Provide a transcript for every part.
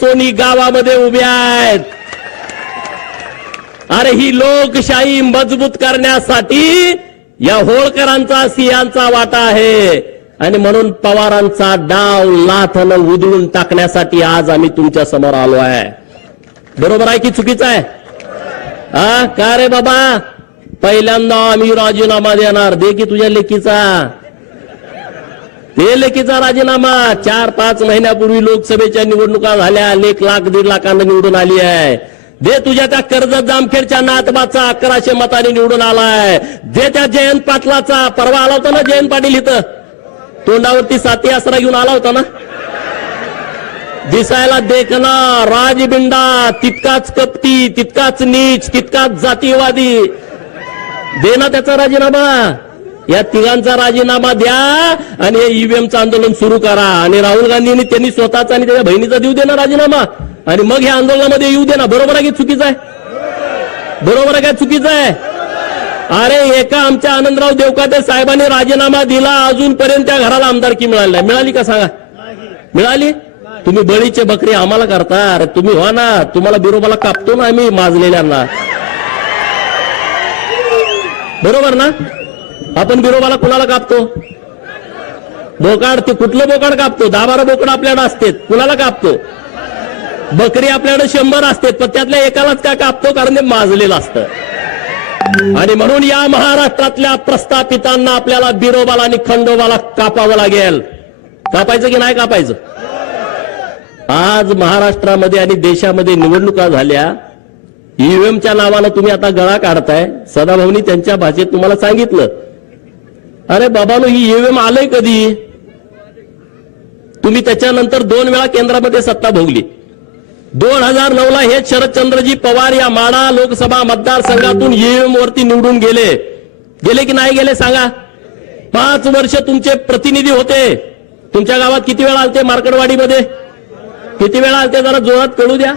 Sony गावामध्ये उभ्या आहेत। अरे ही लोकशाही मजबूत करण्यासाठी या होळकरांचा सिंहांचा वाटा आहे आणि म्हणून पवारांचा डाव लाथानं उधळून टाकण्यासाठी आज आम्ही तुमच्या समोर आलो आहे। बरोबर आहे की चुकीचं आहे? का रे बाबा, पहिल्यांदा आम्ही राजीनामा देणार, दे की तुझ्या लेकीचा, ते लेकीचा राजीनामा। 4-5 महिन्यापूर्वी लोकसभेच्या निवडणुका झाल्या, 1 लाख 1.5 लाखांना निवडून आली आहे। दे तुझ्या त्या कर्जत जामखेडच्या नातबाचा 1100 मतांनी निवडून आलाय। दे त्या जयंत पाटलाचा, परवा आला होता ना जयंत पाटील इथं, तोंडावरती साथी आसरा घेऊन आला होता ना, दिसायला देखना राजबिंडा, तितकाच कपटी, तितकाच नीच, तितकाच जातीवादी। दे ना त्याचा राजीनामा, या तिघांचा राजीनामा द्या आणि हे ईव्हीएमचं आंदोलन सुरू करा। आणि राहुल गांधींनी त्यांनी स्वतःचा आणि त्याच्या बहिणीचा देऊ दे ना राजीनामा, आणि मग या आंदोलनामध्ये येऊ दे ना। बरोबर आहे की चुकीचं आहे? बरोबर आहे का चुकीचं आहे? अरे एका आमच्या आनंदराव देवकाते साहेबांनी राजीनामा दिला, अजूनपर्यंत त्या घराला आमदारकी मिळाली नाही। मिळाली का सांगा? मिळाली? तुम्ही बळीचे बकरी आम्हाला करता। अरे तुम्ही व्हा ना, तुम्हाला बिरोबाला कापतो ना आम्ही माजलेल्यांना, बरोबर ना? आपण बिरोबाला कुणाला कापतो? बोकाड, ते कुठलं बोकाड कापतो? 10-12 बोकड आपल्याकडे असते, कुणाला कापतो? बकरी आपल्याकडे 100 असते, पण त्यातल्या एकालाच का कापतो? कारण ते माजलेलं असतं। आणि म्हणून या महाराष्ट्रातल्या प्रस्थापितांना आपल्याला बिरोबाला आणि खंडोबाला कापावं लागेल। कापायचं की नाही कापायचं? आज महाराष्ट्रामध्ये आणि देशामध्ये निवडणुका झाल्या, ईव्हीएमच्या नावानं तुम्ही आता गळा काढताय। सदाभाऊनी त्यांच्या भाषेत तुम्हाला सांगितलं, अरे बाबानो ही ईव्हीएम आलंय कधी? तुम्ही त्याच्यानंतर 2 वेळा केंद्रामध्ये सत्ता भोगली। 2009ला हे शरदचंद्रजी पवार या माढा लोकसभा मतदारसंघातून ईव्हीएम वरती निवडून गेले की नाही गेले सांगा? 5 वर्ष तुमचे प्रतिनिधी होते। तुमच्या गावात किती वेळा आलते? मार्कडवाडीमध्ये किती वेळा आलते? जरा जोरात कळू द्या।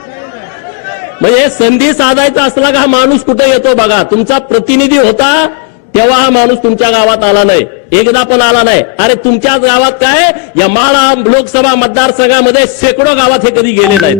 म्हणजे संधी साधायचा असला का हा माणूस कुठे येतो बघा। तुमचा प्रतिनिधी होता तेव्हा हा माणूस तुमच्या गावात आला नाही, एकदा पण आला नाही। अरे तुमच्याच गावात काय, या माढा लोकसभा मतदारसंघामध्ये शेकडो गावात हे कधी गेले नाहीत।